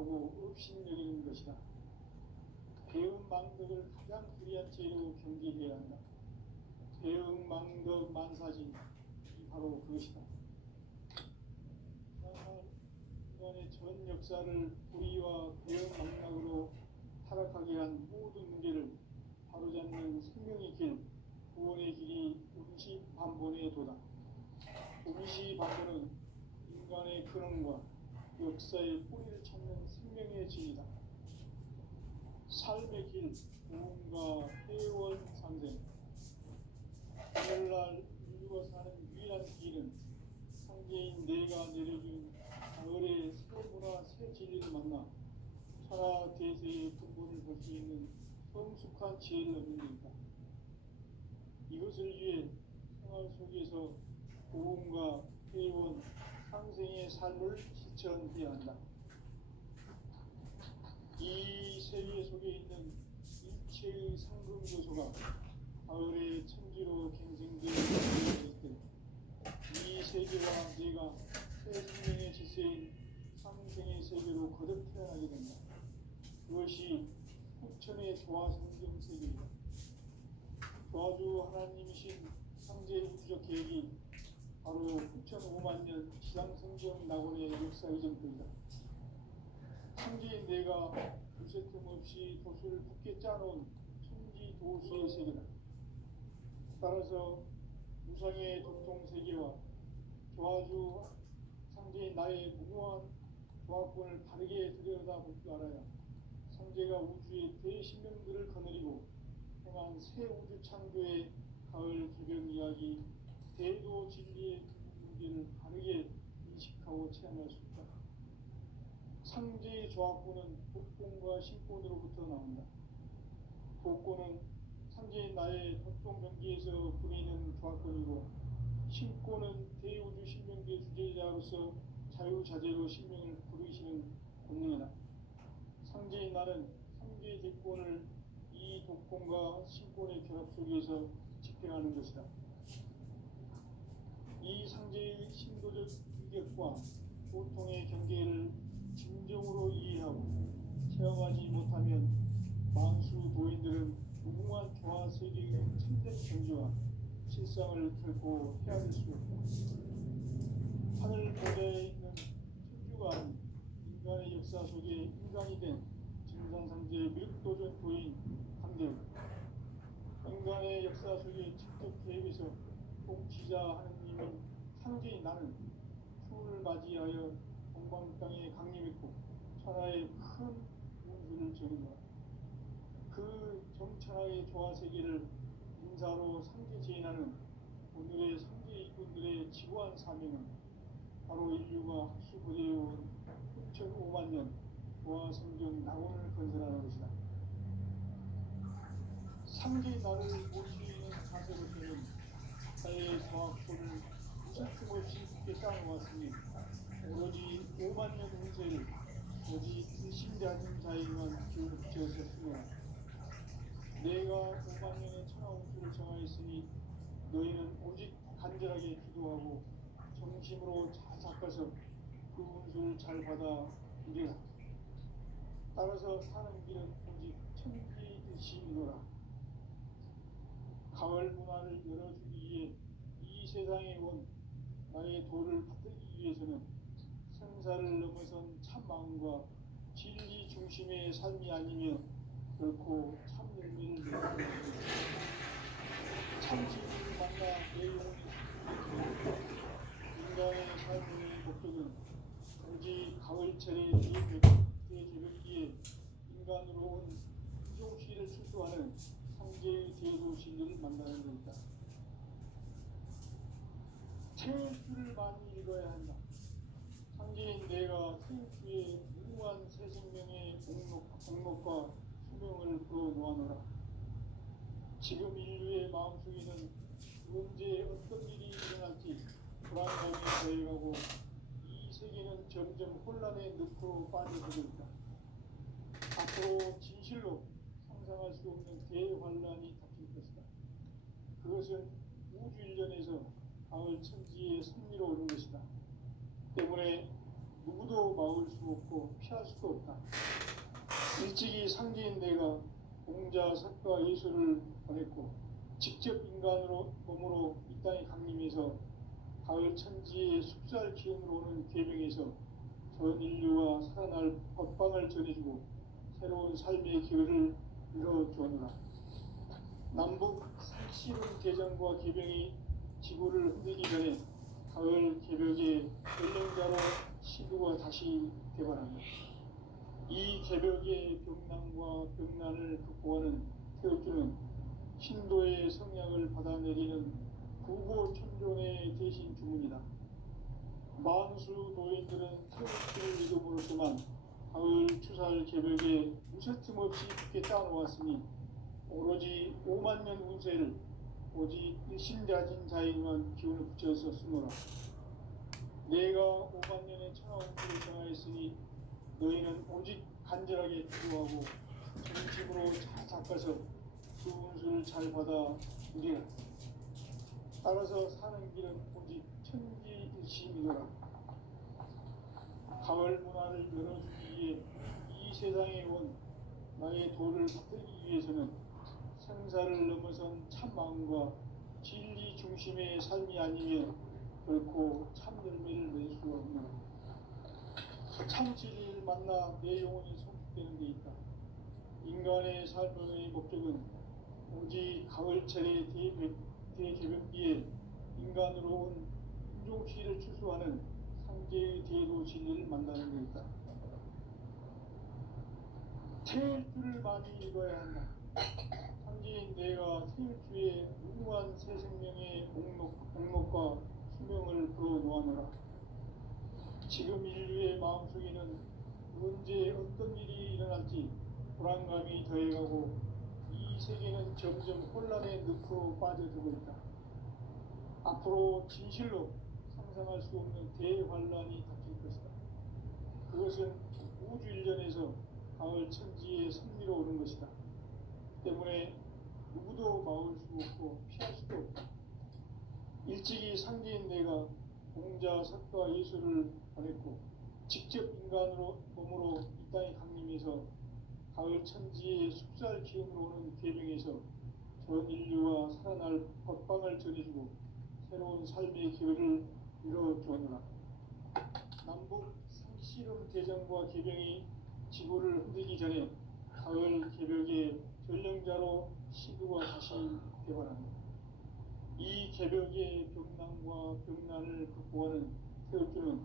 거룩하고 업신여기는 것이다. 대응망덕을 가장 불의한 죄로 경계해야 한다. 대응망덕 만사진, 바로 그것이다. 인간의 전 역사를 불의와 대응망락으로 타락하게 한 모든 문제를 바로잡는 생명의 길, 구원의 길이 음시반본의 도다. 음시반본은 인간의 근원과 역사의 뿌리를 찾는 생명의 진이다. 삶의 길, 구원과 회원 상생. 오늘날 인류가 사는 유일한 길은 상계인 내가 내려준 가을의 새 문화, 새 진리를 만나 천하 대세의 근본을 볼 수 있는 성숙한 지혜를 얻는 것이다. 이것을 위해 생활 속에서 고음과 회원, 상생의 삶을 실천해야 한다. 이 세계 속에 있는 일체의 상금 요소가 가을의 천지로 갱생되어 있을 때 이 세계와 내가 새 생명의 질서인 상생의 세계로 거듭 태어나게 된다. 그것이 후천의 조화성경 세계이다. 조화주 하나님이신 상제 우주적 계획이 바로 9,500년 지상성경 낙원의 역사 이전부이다. 천지인 내가 불세틈 없이 도수를 굳게 짜놓은 천지 도수의 세계다. 따라서 우상의 도통세계와 조화주 상제인 나의 무모한 조합권을 바르게 들여다볼 줄 알아야 상제가 우주의 대신명들을 거느리고 행한 새 우주 창조의 가을 기병 이야기, 대도 진리의 문제를 바르게 인식하고 체험할 수 있다. 상제의 조합권은 독권과 신권으로부터 나온다. 독권은 상제인 나의 협동병기에서 부리는 조합권이고, 신권은 대우주 신명계 주제자로서 자유자재로 신명을 부르시는 권능이다. 상제인 나는 상제의 대권을 이 독권과 신권의 결합 속에서 집행하는 것이다. 이 상제의 신도적 위격과 고통의 경계를 진정으로 이해하고 체험하지 못하면 만수 도인들은 무궁한 조화 세계의 참된 경지와 실상을 결코 헤아릴 수 없다. 하늘 보좌에 있는 천주가 아닌 인간의 역사 속에 인간이 된 증산상제의 미륵도전 도인 강대우. 인간의 역사 속에 직접 개입해서 통치자 하느님은 상제인 나는 추운을 맞이하여 동방 땅에 강림했고 천하의 큰 운수를 적인다. 그 정천하의 조화 세계를 인사로 상제 제인하는 오늘의 상제 일꾼들의 지구한 사명은 바로 인류가 학수고대해온 9,500만 년 조화 성경 낙원을 건설하는 것이다. 상제의 나를 모시는 자세로서는 나의 조합권을 무색틈 없이 굳게 쌓아놓았으니 오로지 5만 년 운세를 오직 불신자인 자에게만 붙여졌으므로 내가 5만 년의 천하 운수를 정하였으니 너희는 오직 간절하게 기도하고 정심으로 잘 닦아서 그 운수를 잘 받아 이르라. 따라서 사는 길은 오직 천지듯이노라. 가을 문화를 열어주기 위해 이 세상에 온 나의 도를 받들기 위해서는 생사를 넘어선 참 마음과 진리 중심의 삶이 아니면 결코 참 열매를 맺지 못한다. 참 진리를 만나 내 영혼이 인간의 삶의 목적은 오직 가을철의 대제별기에 인간으로 온 이종씨를 출소하는 상제의 대도신들을 만나는 것이다. 체수를 많이 읽어야 한다. 상제인 내가 생수의 무궁한 새 생명의 공록과 수명을 불어놓아노라. 지금 인류의 마음속에는 언제 어떤 일이 일어날지 불안감이 더해가고 이 세계는 점점 혼란의 늪으로 빠져들고 있다. 앞으로 진실로 상상할 수 없는 대환란이 닥칠 것이다. 그것은 우주 일련에서 가을 천지의 승리로 오는 것이다. 때문에 누구도 누구도 막을 수 없고 피할 수도 없다. 일찍이 상제인 내가 공자, 석가, 예수를 보냈고 직접 인간으로 몸으로 이 땅에 강림해서 가을 천지의 숲살 기운으로 오는 계명에서 전 인류가 살아날 법방을 전해주고 새로운 삶의 기회를 이뤄주었노라. 남북 상시론 대전과 개병이 지구를 흔들기 전에 가을 개벽의 연령자로 시도가 다시 개발합니다. 이 개벽의 병난과 병난을 극복하는 태엽주는 신도의 성향을 받아내리는 구고천존의 대신 주문이다. 만수 도인들은 태엽주를 믿음으로서만 가을 추살 개벽에 무쇠틈 없이 굳게 따놓았으니 오로지 5만 년 운세를 오직 일심자진 자에게만 기운을 붙여서 쓰노라. 내가 5만 년의 천하운수를 정하였으니 너희는 오직 간절하게 기도하고 정식으로 잘 닦아서 그 운수를 잘 받아 누리라. 따라서 사는 길은 오직 천지일심이노라. 가을 문화를 열어주기 위해 이 세상에 온 나의 도를 받들기 위해서는 생사를 넘어선 참마음과 진리 중심의 삶이 아니면 결코 참 열매를 맺을 수가 없노라. 참 진리를 만나 내 영혼이 성숙되는 데 있다. 인간의 삶의 목적은 오직 가을철의 대개벽기에 인간으로 온 인종시를 추수하는 상제의 대도 진리를 만나는 데 있다. 태일주를 많이 읽어야 한다. 상제인 내가 태일주의 무궁한 새 생명의 목록과 수명을 불어놓아노라. 지금 인류의 마음속에는 언제 어떤 일이 일어날지 불안감이 더해가고 이 세계는 점점 혼란의 늪으로 빠져들고 있다. 앞으로 진실로 상상할 수 없는 대환란이 닥칠 것이다. 그것은 우주 일전에서 가을 천지에 선미로 오는 것이다. 때문에 누구도 막을 수 없고 피할 수도 없다. 일찍이 상제인 내가 공자, 석가, 예수를 보냈고 직접 인간으로 몸으로 이 땅에 강림해서 가을 천지의 숲살 기운으로 오는 계명에서 전 인류가 살아날 법방을 전해주고 새로운 삶의 기회를 이뤄주었노라. 남북 상시름 대전과 개병이 지구를 흔들기 전에 가을 개벽의 전령자로 시도가 다시 개발합니다. 이 개벽의 병난과 병난을 극복하는 태엽주는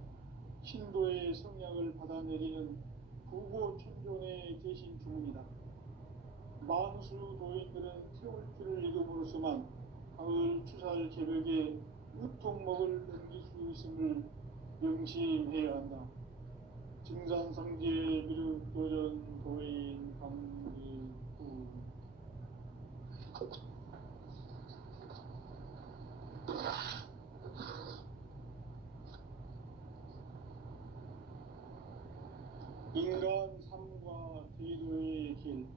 신도의 성향을 받아내리는 구고천존의 대신 주문이다. 만수 도인들은 태울주를 읽음으로써만 가을 추살 개벽에 유통목을 넘길 수 있음을 명심해야 한다. 증산상제 미륵 도전 도인 강기구. 인간 삶과 대도의 길.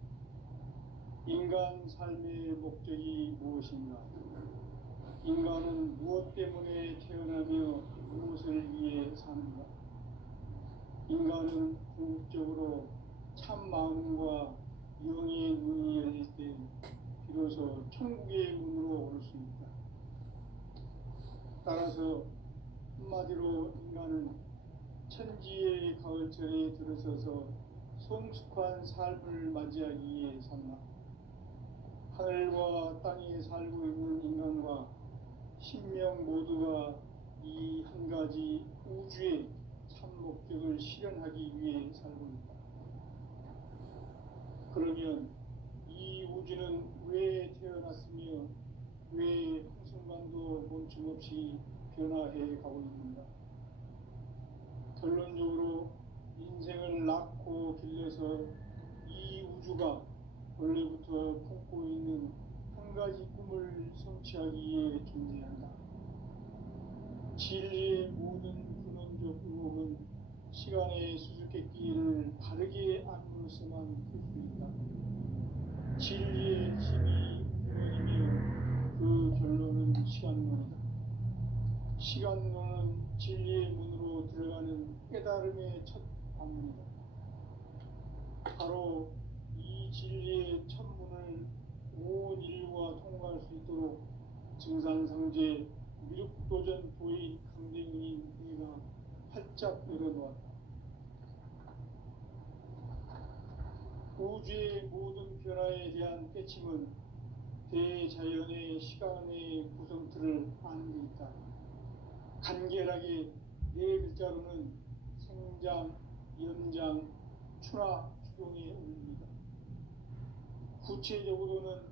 인간 삶의 목적이 무엇인가? 인간은 무엇 때문에 태어나며 무엇을 위해 사는가? 인간은 궁극적으로 참 마음과 영의 눈이 열릴 때 비로소 천국의 문으로 올 수 있다. 따라서 한마디로 인간은 천지의 가을철에 들어서서 성숙한 삶을 맞이하기 위해 산다. 하늘과 땅에 살고 있는 인간과 신명 모두가 이 한 가지 우주의 참 목적을 실현하기 위해 살고 있다. 그러면 이 우주는 왜 태어났으며 왜 한순간도 멈춤없이 변화해 가고 있는가? 결론적으로 인생을 낳고 길러서 이 우주가 원래부터 품고 있는 한 가지 꿈을 성취하기 위해 존재한다. 진리의 모든 근원적 의혹은 시간의 수수께끼를 바르게 안으로서만 풀 수 있다. 진리의 힘이 근원이며 그 결론은 시간론이다. 시간론은 진리의 문으로 들어가는 깨달음의 첫 방문이다. 바로 이 진리의 첫 문을 온 인류가 통과할 수 있도록 증산상제 미륵도전 도인 강대인이 그가 활짝 열어놓았다. 우주의 모든 변화에 대한 깨침은 대자연의 시간의 구성틀을 아는 데 있다. 간결하게 네 글자로는 생장, 연장, 추나 추동에 올립니다. 구체적으로는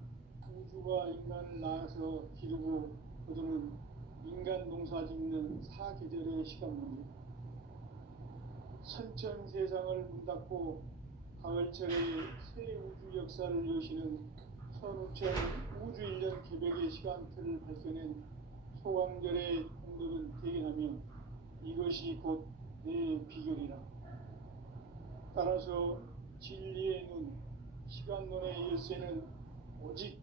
우주가 인간을 낳아서 기르고 거두는 인간 농사 짓는 사계절의 시간입니다. 선천 세상을 문 닫고 가을철에 새 우주 역사를 여시는 선우천 우주 1년 개벽의 시간틀을 밝혀낸 소강절의 공덕은 대견하며 이것이 곧 내 비결이라. 따라서 진리의 눈, 시간론의 열쇠는 오직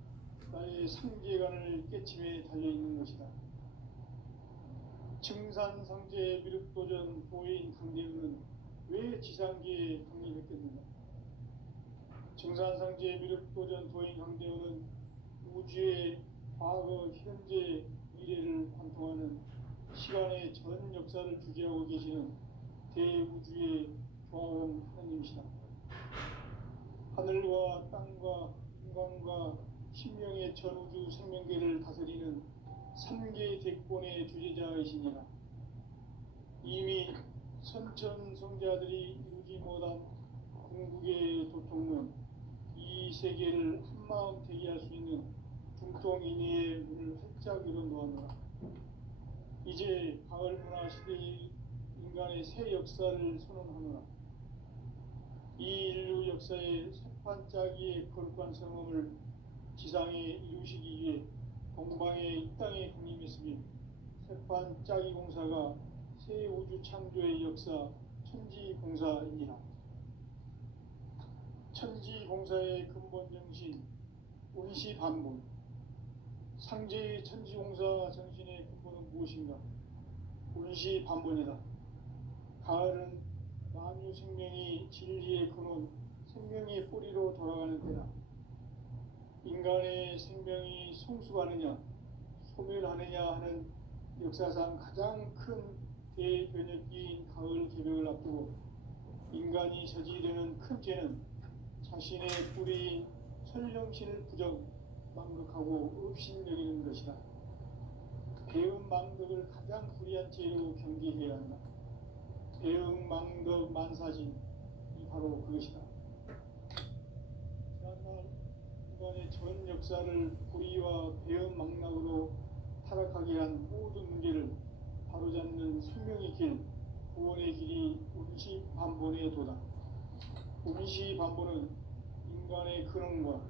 나의 상계관을 깨침에 달려있는 것이다. 증산상제 미륵도전 도인 강대은은 왜 지상계에 강림했겠는가? 증산상제 미륵도전 도인 강대은은 우주의 과거, 현재, 미래를 관통하는 시간의 전 역사를 주재하고 계시는 대우주의 조화원 하나님이시다. 하늘과 땅과 인간과 신명의 전우주 생명계를 다스리는 3개 대권의 주재자이시니라. 이미 선천 성자들이 이루지 못한 궁극의 도통론, 이 세계를 한마음 대기할 수 있는 중통인의의 문을 활짝 열어놓았노라. 이제 가을 문화 시대의 인간의 새 역사를 선언하노라. 이 인류 역사의 새판짜기의 거룩한 성험을 지상에 이루시기 위해 동방의 이 땅에 강림했으며 새판짜기 공사가 새 우주 창조의 역사 천지공사이니라. 천지공사의 근본 정신 운시반본. 상제의 천지공사 정신의 근본은 무엇인가? 운시반본이다. 가을은 만유 생명이 진리의 근원, 생명의 뿌리로 돌아가는 때다. 인간의 생명이 성숙하느냐, 소멸하느냐 하는 역사상 가장 큰 대변혁기인 가을 개벽을 앞두고 인간이 저지르는 큰 죄는 자신의 뿌리인 설령신을 부정, 망극하고 업신여기는 것이다. 배음 망덕을 가장 불의한 죄로 경계해야 한다. 배음 망덕 만사진이 바로 그것이다. 지난날 인간의 전 역사를 불의와 배음 망락으로 타락하게 한 모든 문제를 바로잡는 생명의 길, 구원의 길이 운시반본의 도다. 운시반본은 인간의 근원과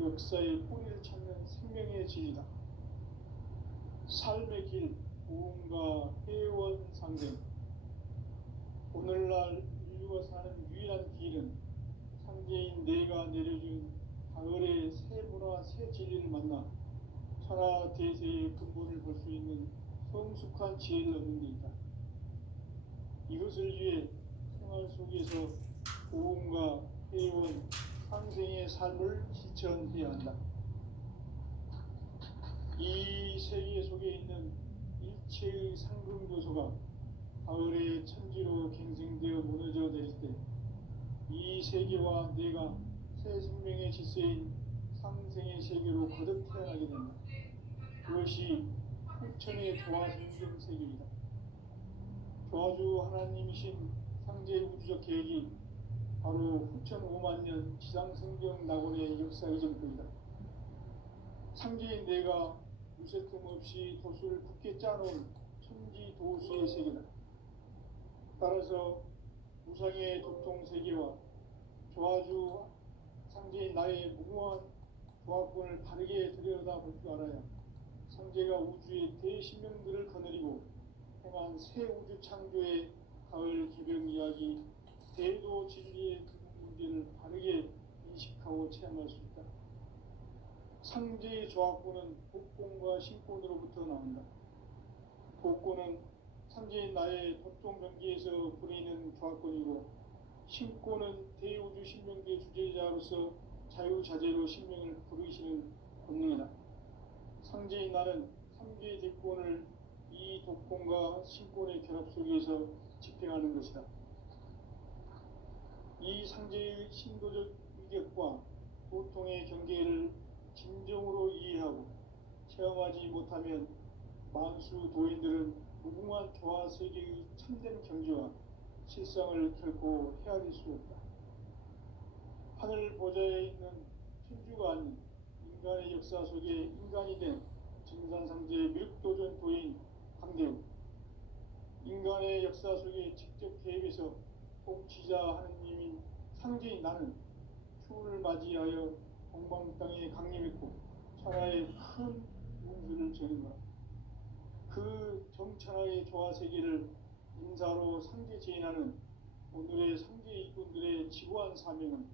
역사의 뿌리를 찾는 생명의 진리다. 삶의 길, 구원과 회원 상생. 오늘날 인류가 사는 유일한 길은 상제인 내가 내려준 가을의 새 문화, 새 진리를 만나 천하 대세의 근본을 볼 수 있는 성숙한 지혜를 얻는 데 있다. 이것을 위해 생활 속에서 구원과 회원, 상생의 삶을 실천해야 한다. 이 세계 속에 있는 일체의 상금 요소가 가을의 천지로 갱생되어 무너져 내릴 때 이 세계와 내가 새 생명의 질서인 상생의 세계로 거듭 태어나게 된다. 그것이 후천의 조화생경 세계이다. 조화주 하나님이신 상제 우주적 계획이 바로 후천 5만 년 지상성경 낙원의 역사 이전부이다. 상제인 내가 무쇠틈 없이 도수를 굳게 짜놓은 천지 도수의 세계다. 따라서 무상의 도통 세계와 조화주 상제인 나의 무궁한 조화권을 바르게 들여다볼 줄 알아야 상제가 우주의 대신명들을 거느리고 행한 새 우주 창조의 가을 기병 이야기, 대도 진리의 문제를 바르게 인식하고 체험할 수 있다. 상제의 조화권은 복권과 신권으로부터 나온다. 복권은 상제인 나의 법정 경기에서 부리는 조합권이고, 신권은 대우주 신명계 주제자로서 자유자재로 신명을 부르시는 권능이다. 상제인 나는 3개의 대권을 이 독권과 신권의 결합 속에서 집행하는 것이다. 이 상제의 신도적 위격과 보통의 경계를 진정으로 이해하고 체험하지 못하면 만수 도인들은 무궁한 조화 세계의 참된 경지와 실상을 결코 헤아릴 수 없다. 하늘 보좌에 있는 천주가 아닌 인간의 역사 속에 인간이 된 증산상제 미륵도전 도인 강대우, 인간의 역사 속에 직접 개입해서 통치자 하느님인 상제인 나는 추후를 맞이하여 동방 땅에 강림했고 천하의 큰 운수를 저는 거라. 그 정천하의 조화 세계를 인사로 상제 제인하는 오늘의 상제 일꾼들의 지구한 사명은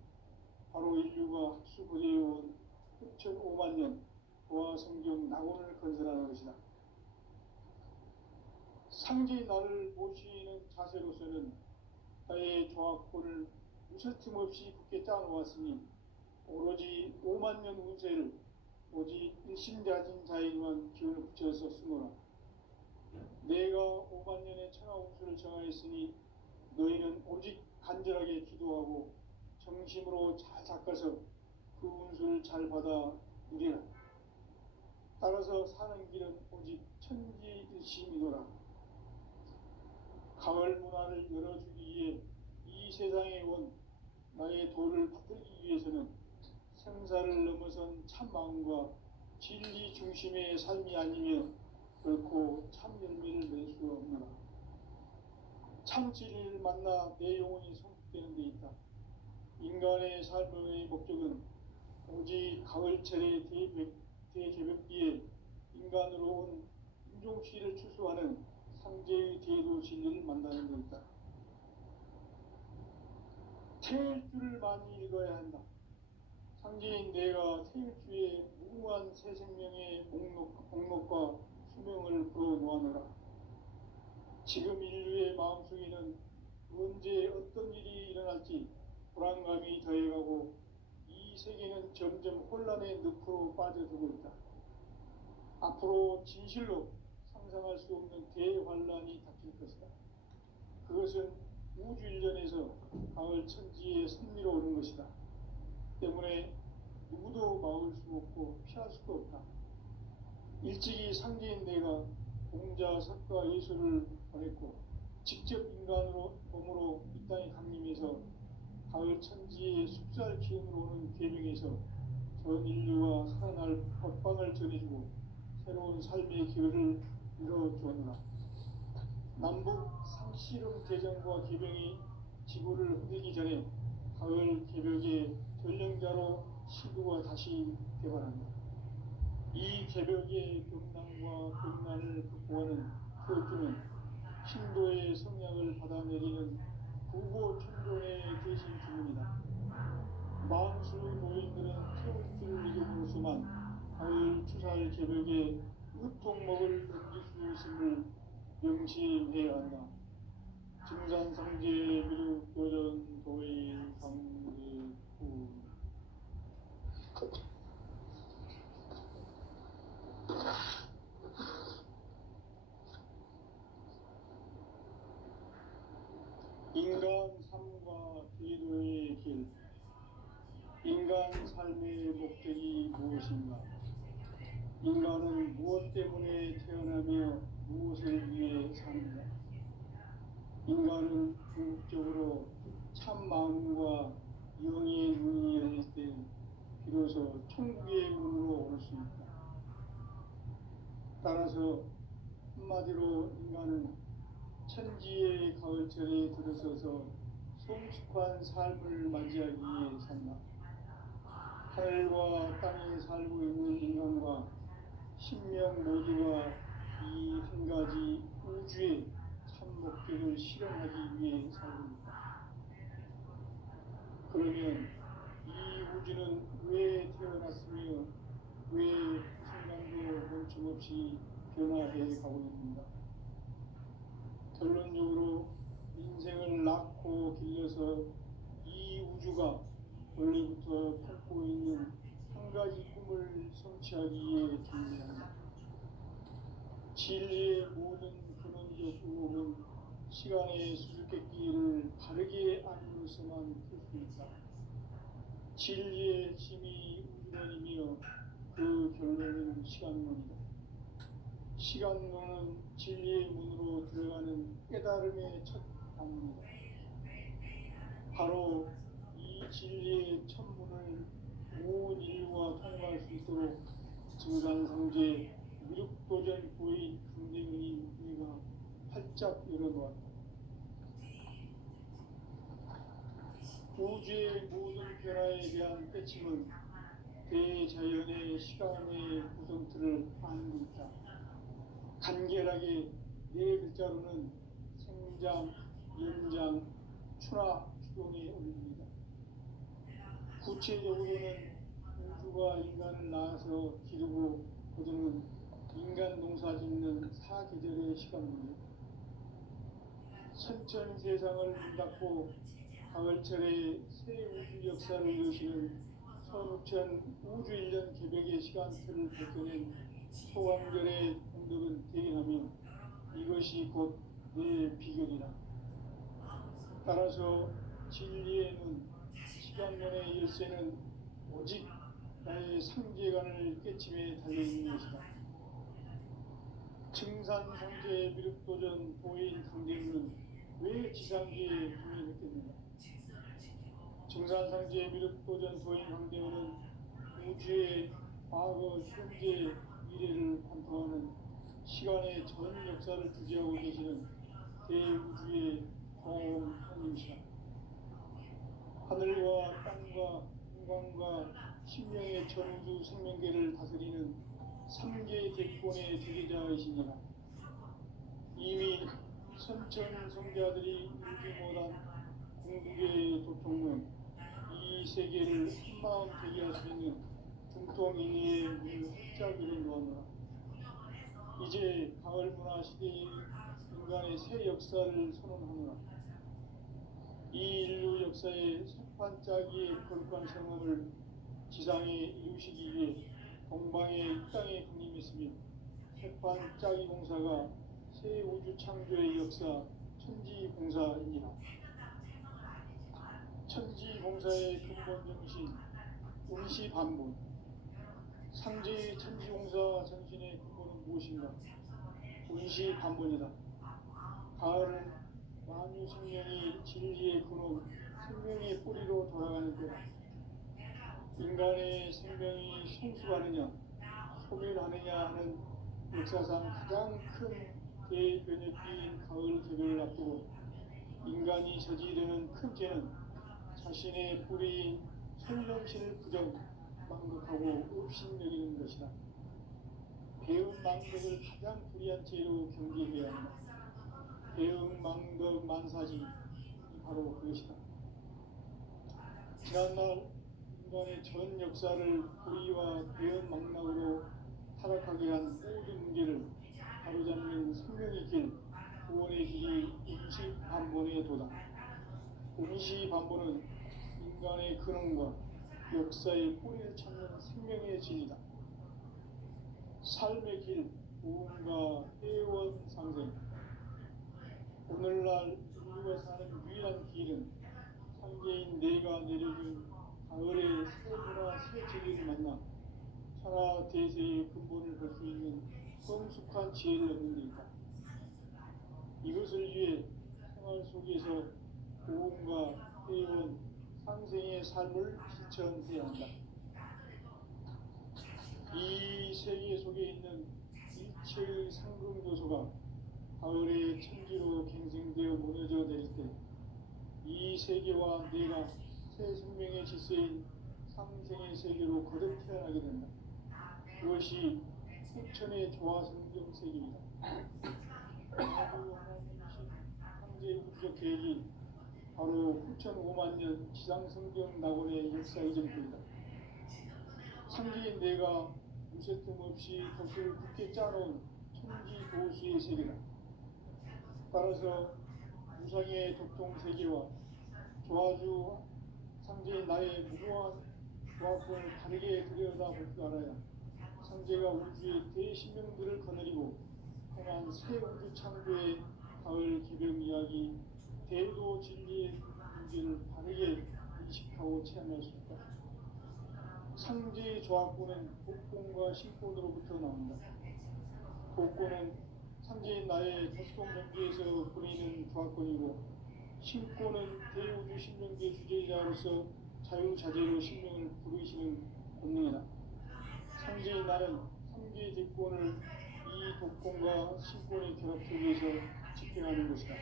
바로 인류가 학수고대해온 흡천 5만 년 조화 성경 낙원을 건설하는 것이다. 상제인 나를 모시는 자세로서는 나의 조합권을 무설틈 없이 굳게 짜놓았으니 오로지 5만 년 운세를 오직 일심자진 자에게만 기운을 붙여서 쓰노라. 내가 5만 년의 천하 운수를 정하였으니 너희는 오직 간절하게 기도하고 정심으로 잘 닦아서 그 운수를 잘 받아 누리라. 따라서 사는 길은 오직 천지일심이노라. 가을 문화를 열어주기 위해 이 세상에 온 나의 도를 받들기 위해서는 생사를 넘어선 참 마음과 진리 중심의 삶이 아니면 결코 참 열매를 맺을 수 없노라. 참 진리를 만나 내 영혼이 성숙되는 데 있다. 인간의 삶의 목적은 오직 가을철의 대개벽기에 인간으로 온 인종시를 추수하는 상제의 대도 진리를 만나는 데 있다. 태일주를 많이 읽어야 한다. 상제인 내가 태일주의 무궁한 새 생명의 목록과 수명을 불어놓아노라. 지금 인류의 마음속에는 언제 어떤 일이 일어날지 불안감이 더해가고 이 세계는 점점 혼란의 늪으로 빠져들고 있다. 앞으로 진실로 상상할 수 없는 대환란이 닥칠 것이다. 그것은 우주 일련에서 가을 천지에 선미로 오는 것이다. 때문에 누구도 막을 수 없고 피할 수도 없다. 일찍이 상제인 내가 공자, 석가, 예수를 보냈고 직접 인간으로 몸으로 이 땅에 강림해서 가을 천지의 숲살 기운으로 오는 계명에서 전 인류가 살아날 법방을 전해주고 새로운 삶의 기회를 이뤄주었노라. 남북 상씨름 대전과 개병이 지구를 흔들기 전에 가을 개벽의 전령자로 시구가 다시 개발한다. 이 개벽의 병난과 병난을 극복하는 태극기는 신도의 성량을 받아내리는 부고천종의 대신 주문이다. 만수 노인들은 태극기를 이름으로서만 가을 추살 개벽의 으통목을 넘길 수 있음을 명심해야 한다. 증산상제 미륵도전 도의 강대구. 인간 삶과 기도의 길. 인간 삶의 목적이 무엇인가? 인간은 무엇 때문에 태어나며 무엇을 위해 사는가? 인간은 궁극적으로 참 마음과 영의 눈이 열릴 때 비로소 천국의 문으로 올 수 있다. 따라서 한마디로 인간은 천지의 가을철에 들어서서 성숙한 삶을 맞이하기 위해 산다. 하늘과 땅에 살고 있는 인간과 신명 모두가 이 한 가지 우주의 참 목적을 실현하기 위해 살고 있다. 그러면 이 우주는 왜 태어났으며 왜 그 순간도 멈춤없이 변화해 가고 있는가? 결론적으로 인생을 낳고 길러서 이 우주가 원래부터 품고 있는 한 가지 꿈을 성취하기 위해 존재한다. 진리의 모든 근원적 의혹은 시간의 수수께끼를 바르게 알므로서만 풀 수 있다. 진리의 힘이 우주론이며 그 결론은 시간론이다. 시간론은 진리의 문으로 들어가는 깨달음의 첫 단문이다. 바로 이 진리의 첫 문을 온 인류가 통과할 수 있도록 증산성제 미륵도전 부인 강대근이 우리가 활짝 열어놓았다. 우주의 모든 변화에 대한 깨침은 대자연의 시간의 구성틀을 아는 데 있다. 간결하게 네 글자로는 생장, 연장, 추나 추동에 올립니다. 구체적으로는 우주가 인간을 낳아서 기르고 거두는 인간 농사 짓는 사계절의 시간입니다. 선천 세상을 문 닫고 가을철에 새 우주 역사를 여시는 선우천 우주 1년 개벽의 시간틀을 벗겨낸 소강절의 공덕은 대견하며 이것이 곧 내 비결이다. 따라서 진리의 눈, 시간론의 열쇠는 오직 나의 상계관을 깨침에 달려있는 것이다. 증산성제 미륵도전 도인 강대문은 왜 지상계에 힘이 느꼈는가? 증산성제 미륵도전 도인 강대문은 우주의 과거, 현재, 미래를 관통하는 시간의 전 역사를 주재하고 계시는 대우주의 공원님이시다. 하늘과 땅과 인간과 신명의 전우주 생명계를 다스리는 3계 대권의 주제자이시니라. 이미 선천 성자들이 이루지 못한 궁극의 도통문 이 세계를 한마음 되게 할 수 있는 중통인의 문을 활짝 열어놓았노라. 이제 가을 문화 시대의 인간의 새 역사를 선언하노라. 이 인류 역사의 석판짜기의 거룩한 성험을 지상에 이루시기 위해 동방의 이 땅에 군림했으며 석판짜기 공사가 새 우주 창조의 역사 천지공사이니라. 천지공사의 근본 정신 운시반본. 상제의 천지공사 정신의 근본은 무엇인가? 운시반본이다. 가을은 만유 생명이 진리의 근원, 생명의 뿌리로 돌아가는 때다. 인간의 생명이 성숙하느냐, 소멸하느냐 하는 역사상 가장 큰 대변혁기인 가을 개벽을 앞두고 인간이 저지르는 큰 죄는 자신의 뿌리인 설령신을 부정, 망극하고 업신여기는 것이다. 배은 망덕을 가장 불의한 죄로 경계해야 한다. 배은 망덕 만사지 바로 그것이다. 지난날 인간의 전 역사를 불의와 배은 망락으로 타락하게 한 모든 문제를 바로잡는 생명의 길, 구원의 길이 운시반본에 도다. 운시반본은 인간의 근원과 역사의 뿌리를 찾는 생명의 진리다. 삶의 길, 구원과 회원 상생. 오늘날 인류가 사는 유일한 길은 상계인 내가 내려준 가을의 새 문화 새 진리를 만나 천하 대세의 근본을 볼 수 있는 성숙한 지혜를 얻는 데 있다. 이것을 위해 생활 속에서 구원과 회원, 상생의 삶을 실천해야 한다. 이 세계 속에 있는 일체의 상금 요소가 가을의 천지로 갱생되어 무너져 내릴 때 이 세계와 내가 새 생명의 질서인 상생의 세계로 거듭 태어나게 된다. 그것이 후천의 조화성경 세계이다. 하나님이신 황제의 우주적 계획이 바로 후천 5만 년 지상성경 낙원의 역사 이전입니다. 상계인 내가 무쇠 틈 없이 덫을 굳게 짜놓은 천지 보수의 세계다. 따라서 우상의 독종 세계와 조화주 상제인 나의 무고한 조합을 다르게 들여다볼 줄 알아야 상제가 우주의 대신명들을 거느리고 행한 새 우주 창조의 가을 개벽 이야기 대도 진리의 문제를 바르게 인식하고 체험할 수 있다. 상제의 조합구는 복권과 신권으로부터 나온다. 복권은 상제인 나의 독종 경계에서 부리는 조합권이고 신권은 대우주 신명계 주제자로서 자유자재로 신명을 부르시는 권능이다. 상제인 나는 3개 대권을 이 독권과 신권의 결합 속에서 집행하는 것이다.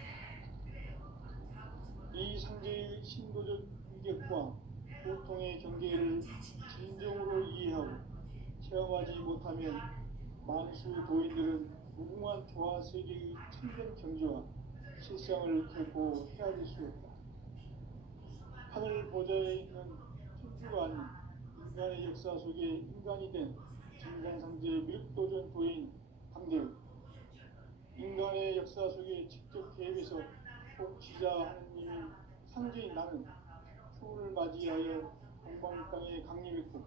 이 상제의 신도적 위격과 고통의 경계를 진정으로 이해하고 체험하지 못하면 만수 도인들은 무궁한 조화 세계의 천변 경지와 실상을 결코 헤아릴 수 없다. 하늘 보좌에 있는 천주가 아닌 인간의 역사 속에 인간이 된 정상상제의 밀도전 도인 강대우, 인간의 역사 속에 직접 개입해서 통치자 하느님인 상제인 나는 추운을 맞이하여 동방 땅에 강림했고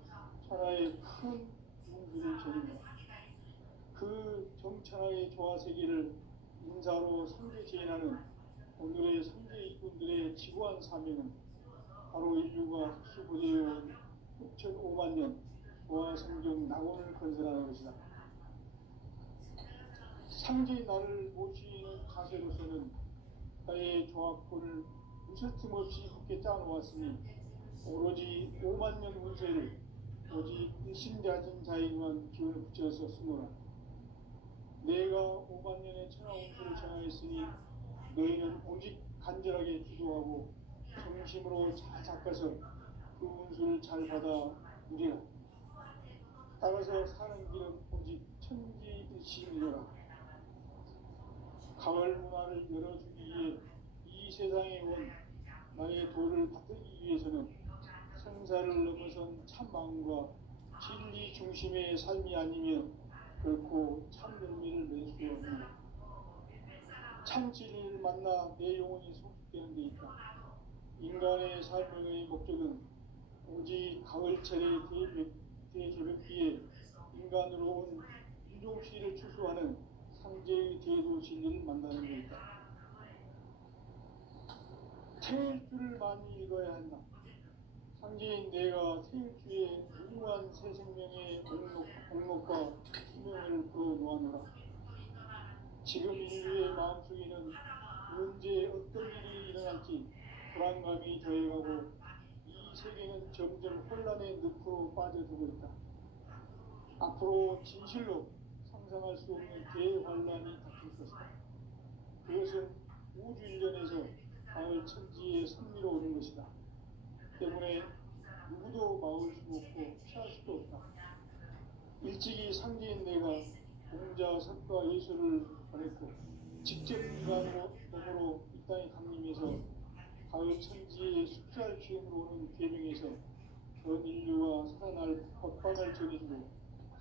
천하의 큰 문들을 전입니다. 그 정천하의 조화 세계를 인사로 상제 제인하는 오늘의 상제 일꾼들의 지구한 사명은 바로 인류가 흡수보내온 6,500만 년 조화 성경 낙원을 건설하는 것이다. 상제인 나를 모시는 자세로서는 나의 조합권을 무쇠틈 없이 굳게 짜놓았으니 오로지 5만 년 운세를 오직 일신자진 자에게만 기운을 붙여서 쓰노라. 내가 5만 년의 천하 운수를 정하였으니 너희는 오직 간절하게 기도하고 정심으로 잘 닦아서 그 운수를 잘 받아 누리라. 따라서 사는 길은 오직 천지일신이라. 가을 문화를 열어주기 위해 이 세상에 온 나의 도를 받들기 위해서는 생사를 넘어선 참 마음과 진리 중심의 삶이 아니면 결코 참 열매를 낼 수 없는 참 진리를 만나 내 영혼이 소속되는 데 있다. 인간의 삶의 목적은 오직 가을철의 대개벽기에 인간으로 온 유종시를 추수하는 상제의 대도 진리를 만나는 데 있다. 태일주를 많이 읽어야 한다. 상제인 내가 태일주의 무궁한 새 생명의 목록과 수명을 풀어놓아노라. 지금 인류의 마음속에는 언제 어떤 일이 일어날지 불안감이 더해가고 이 세계는 점점 혼란의 늪으로 빠져들고 있다. 앞으로 진실로 상상할 수 없는 대환란이 닥칠 것이다. 그것은 우주 일련에서 가을 천지의 섭리로 오는 것이다. 때문에 누구도 막을 수 없고 피할 수도 없다. 일찍이 상제인 내가 공자, 석가, 예수를 보냈고 직접 인간으로 몸으로 이 땅에 강림해서 가을 천지의 숫살 주인으로 오는 계명에서 전 인류가 살아날 법방을 전해주고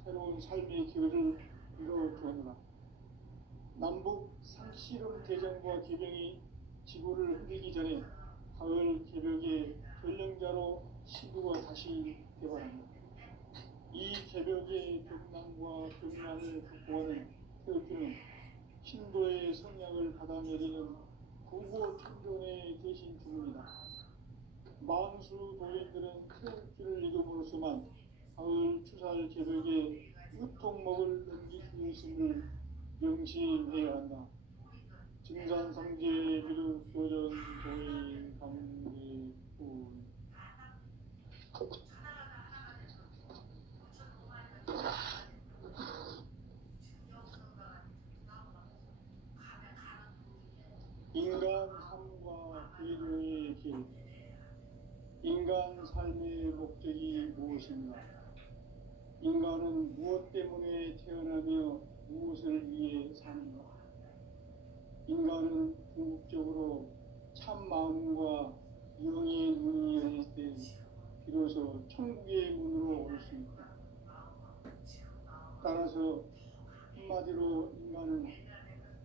새로운 삶의 기회를 이뤄주었노라. 남북 상씨름 대전과 계명이 지구를 흔들기 전에 가을 개벽의 전령자로 신부가 다시 개발합니다. 이 개벽의 벽난과 벽난을 극복하는 태극기는 신도의 성약을 받아내리는 구고 천존의 대신 주문이다. 만수 도인들은 태극기를 읽음으로써만 가을 추살 개벽에 유통목을 넘길 수 있음을 명심해야 한다. 증산상제 미륵 도전 도인 강제군 인간 삶과 대도의 길. 인간 삶의 목적이 무엇인가? 인간은 무엇 때문에 태어나며 무엇을 위해 사는가? 인간은 궁극적으로 참 마음과 영의 눈이 열릴 때 비로소 천국의 문으로 올 수 있다. 따라서 한마디로 인간은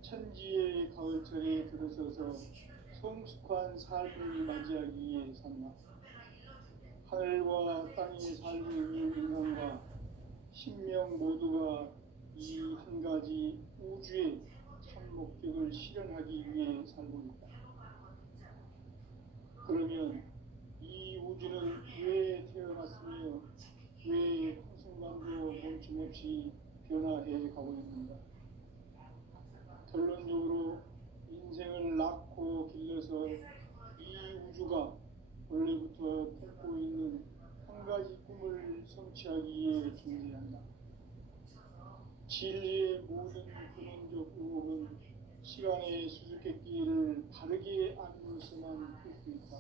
천지의 가을철에 들어서서 성숙한 삶을 맞이하기 위해 산다. 하늘과 땅에 살고 있는 인간과 신명 모두가 이 한 가지 우주의 참 목적을 실현하기 위해 살고 있다. 그러면 이 우주는 왜 태어났으며 왜 한순간도 멈춤없이 변화해 가고 있는가? 결론적으로 인생을 낳고 길러서 이 우주가 원래부터 품고 있는 한 가지 꿈을 성취하기 위해 존재한다. 진리의 모든 근원적 의혹은 시간의 수수께끼를 바르게 알고서만 풀 수 있다.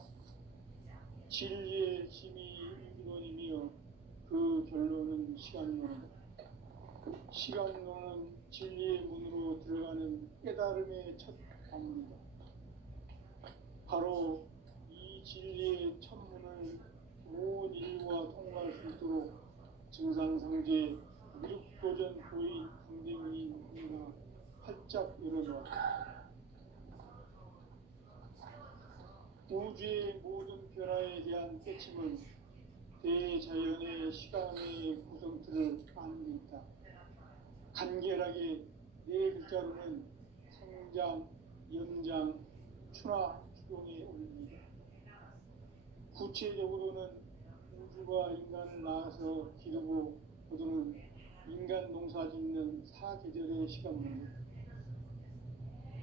진리의 힘이 인권이며 그 결론은 시간론이다. 시간론은 진리의 문으로 들어가는 깨달음의 첫 관문이다. 바로 이 진리의 첫 문을 온 인류가 통과할 수 있도록 증산상제 미륵도전 고인 강대민이가 활짝 열어놓았다. 우주의 모든 변화에 대한 깨침은 대자연의 시간의 구성틀을 아는 데 있다. 간결하게 네 글자로는 성장, 연장, 추나 추동에 올립니다. 구체적으로는 우주가 인간을 낳아서 기르고 거두는 인간 농사 짓는 사계절의 시간입니다.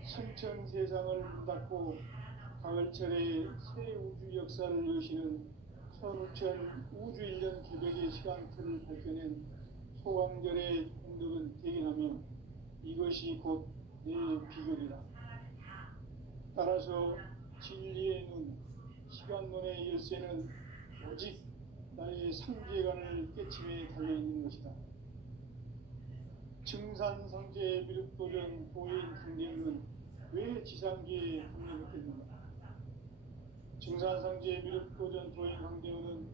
성천 세상을 문 닫고 가을철에 새 우주 역사를 여시는 천우천 우주 1년 개벽의 시간틀을 밝혀낸 소강절의 공덕은 대견하며 이것이 곧 내 비결이다. 따라서 진리의 눈, 시간론의 열쇠는 오직 나의 상제관을 깨침에 달려있는 것이다. 증산상제 미륵도전 고인 강대문은 왜 지상계에 강림했겠는가? 증산상제 미륵도전 도인 강대문은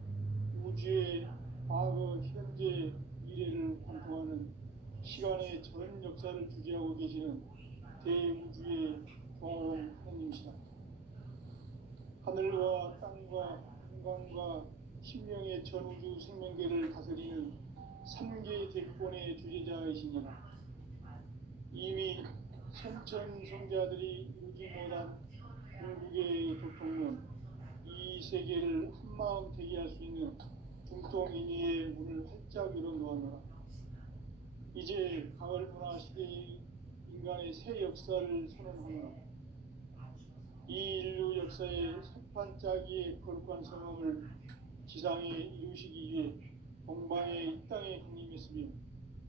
우주의 과거, 현재, 미래를 관통하는 시간의 전 역사를 주재하고 계시는 대우주의 경험 하나님이시다. 하늘과 땅과 인간과 신명의 전우주 생명계를 다스리는 3개 대권의 주제자이시니라. 이미 성천 성자들이 이루지 못한 궁극의 도통론, 이 세계를 한마음 되게 할 수 있는 중통인의의 문을 활짝 열어놓았노라. 이제 가을 문화 시대의 인간의 새 역사를 선언하노라. 이 인류 역사의 석판짜기의 거룩한 성함을 지상에 이루시기 위해 동방의 이 땅에 강림했으며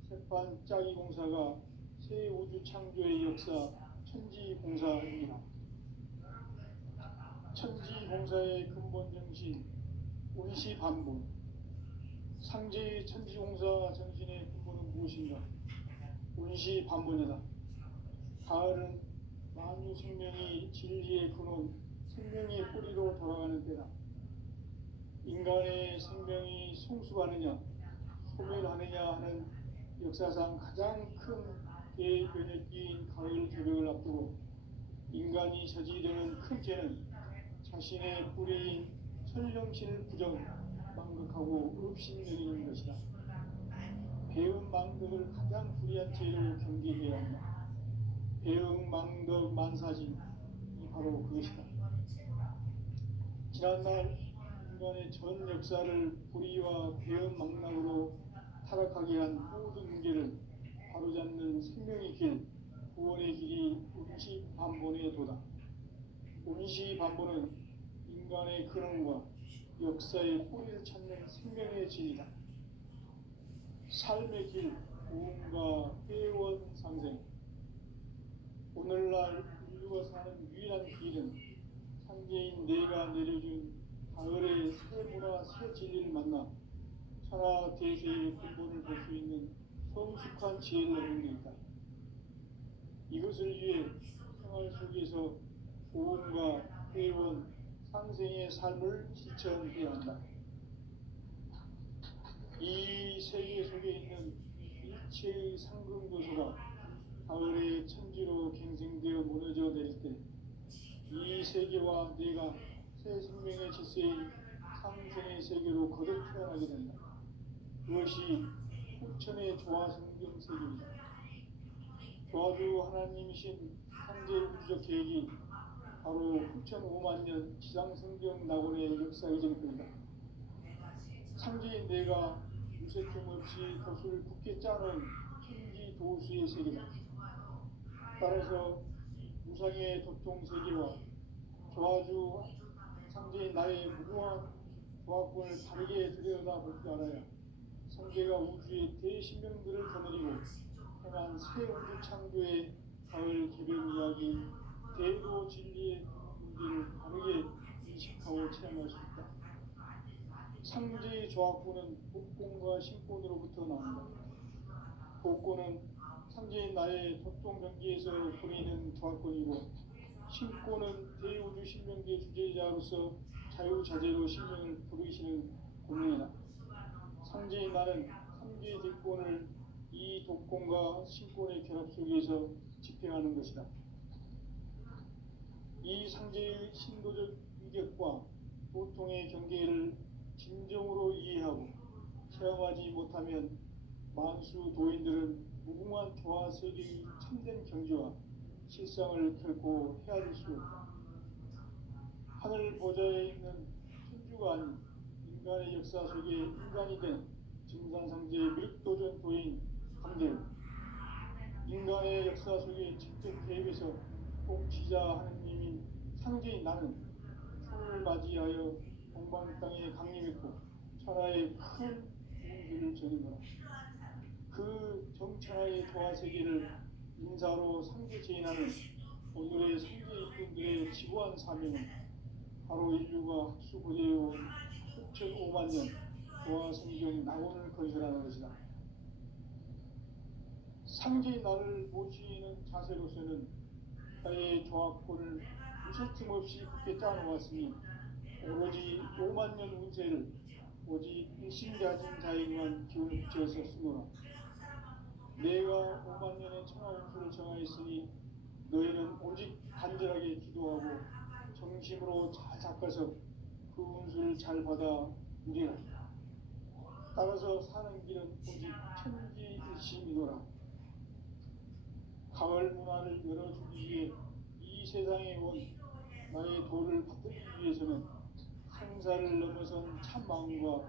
석판짜기 공사가 새 우주 창조의 역사 천지공사입니다. 천지공사의 근본 정신 운시반본, 상제의 천지공사 정신의 근본은 무엇인가? 운시반본이다. 가을은 만유 생명이 진리의 근원, 생명의 뿌리로 돌아가는 때다. 인간의 생명이 성숙하느냐, 소멸하느냐 하는 역사상 가장 큰 대변혁기인 가을 개벽을 앞두고 인간이 저지르는 큰 죄는 자신의 뿌리인 천령신을 부정, 망극하고 업신여기는 것이다. 배은 망덕을 가장 불의한 죄로 경계해야 한다. 배은 망덕 만사진, 이 바로 그것이다. 지난날 인간의 전 역사를 불의와 배은 망락으로 타락하게 한 모든 문제를 바로잡는 생명의 길, 구원의 길이 운시반본의 도다. 운시반본은 인간의 근원과 역사의 뿌리를 찾는 생명의 진이다. 삶의 길, 구원과 회원 상생. 오늘날 인류가 사는 유일한 길은 상제인 내가 내려준 가을의 새 문화, 새 진리를 만나 천하 대세의 근본을 볼 수 있는 성숙한 지혜를 얻는 데 있다. 이것을 위해 생활 속에서 구원과 회원, 상생의 삶을 실천해야 한다. 이 세계 속에 있는 일체의 상승도서가 가을의 천지로 갱생되어 무너져 내릴 때 이 세계와 내가 새 생명의 질서인 상생의 세계로 거듭 태어나게 된다. 그것이 후천의 조화성경 세계입니다. 조화주 하나님이신 창제 우주적 계획이 바로 후천 5만 년 지상성경 낙원의 역사 이전입니다. 창제인 내가 무쇠틈 없이 돛을 굳게 짜놓은 천지 도수의 세계다. 따라서 무상의 도통 세계와 조화주 창제인 나의 무궁한 조화권을 다르게 들여다볼 줄 알아야 성계가 우주의 대신명들을 거느리고 행한 새 우주 창조의 가을 개별 이야기, 대도 진리의 문제를 다르게 인식하고 체험할 수 있다. 상제의 조화권은 복권과 신권으로부터 나온다. 복권은 상제인 나의 도통 경계에서 보이는 조화권이고, 신권은 대우주 신명계 주제자로서 자유자재로 신명을 부르시는 권능이다. 상제인 나는 상제의 대권을 이 독권과 신권의 결합 속에서 집행하는 것이다. 이 상제의 신도적 위격과 보통의 경계를 진정으로 이해하고 체험하지 못하면 만수 도인들은 무궁한 조화 세계의 참된 경지와 실상을 결코 헤아릴 수 없다. 하늘 보좌에 있는 천주가 아닌 인간의 역사 속에 인간이 된 증산상제의 밀도전 도인 강대우, 인간의 역사 속에 직접 개입해서 통치자 하느님인 상제인 나는春을 맞이하여 동방 땅에 강림했고 천하의 큰 우주를 전이노라. 그 정천하의 조화 세계를 인사로 상제 제인하는 오늘의 상제 일꾼들의 지구한 사명은 바로 인류가 학수고대해온 6,5만 년 조화 성경 낙원을 건설하는 것이다. 상제의 나를 모시는 자세로서는 나의 조화권을 무쇠틈 없이 굳게 짜놓았으니 오로지 5만 년 운세를 오직 일심가진 자에게만 기운을 붙여서 쓰노라. 내가 5만 년의 천하 운수를 정하였으니 너희는 오직 간절하게 기도하고 정심으로 잘 닦아서 그 운수를 잘 받아 누리라. 따라서 사는 길은 오직 천지일심이노라. 가을 문화를 열어주기 위해 이 세상에 온 나의 도를 받들기 위해서는 생사를 넘어선 참 마음과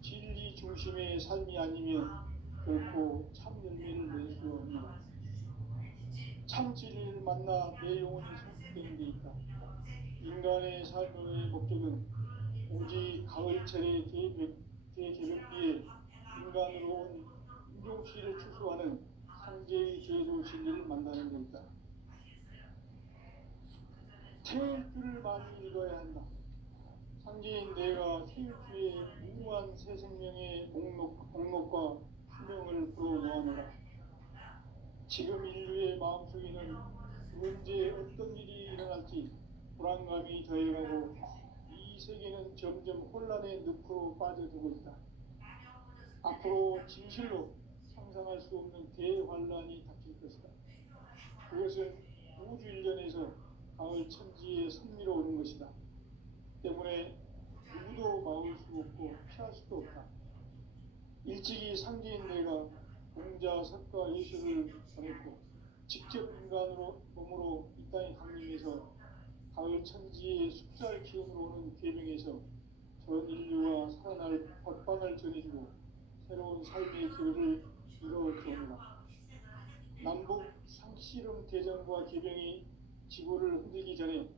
진리 중심의 삶이 아니면 결코 참 열매를 낼 수 없노라. 참 진리를 만나 내 영혼이 성숙되는 데 있다. 인간의 삶의 목적은 오직 가을철의 대개벽비에 인간으로 온 인종씨를 추수하는 상제의 제도 진리를 만나는 데 있다. 태일주를 많이 읽어야 한다. 상제인 내가 태일주의 무궁한 새 생명의 목록과 수명을 불어모아노라. 지금 인류의 마음속에는 언제 어떤 일이 일어날지 불안감이 더해가고 이 세계는 점점 혼란의 늪으로 빠져들고 있다. 앞으로 진실로 상상할 수 없는 대환란이 닥칠 것이다. 그것은 우주 일련에서 가을 천지의 섭리로 오는 것이다. 때문에 누구도 막을 수 없고 피할 수도 없다. 일찍이 상제인 내가 공자, 석가, 예수를 보냈고 직접 인간으로 몸으로 이 땅에 강림해서 가을 천지의 숫살 기운으로 오는 계명에서 전 인류와 살아날 법방을 전해주고 새로운 삶의 길을 이뤄주었노라. 남북 상씨름 대전과 개병이 지구를 흔들기 전에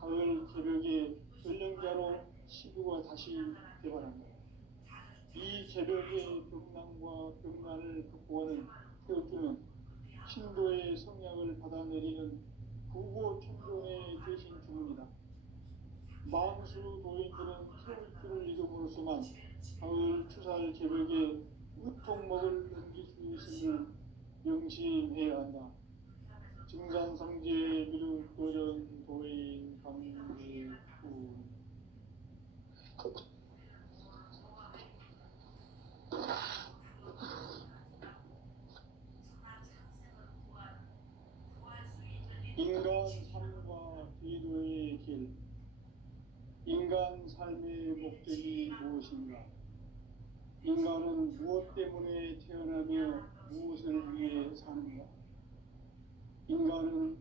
가을 개벽의 전령자로 시구가 다시 개발한다. 이 개벽의 병난과 병난을 극복하는 태극주는 신도의 성약을 받아내리는 구보 천종의 대신 주문이다. 만수 도인들은 태극주를 이름으로서만 가을 추살 개벽의 우통목을 넘길 수 있음을 명심해야 한다. 증산상제 미륵도전 도인 강제구 인간 삶과 제도의 삶의 목적이 무엇인가? 인간은 무엇 때문에 태어나며 무엇을 위해 사는가? 인간은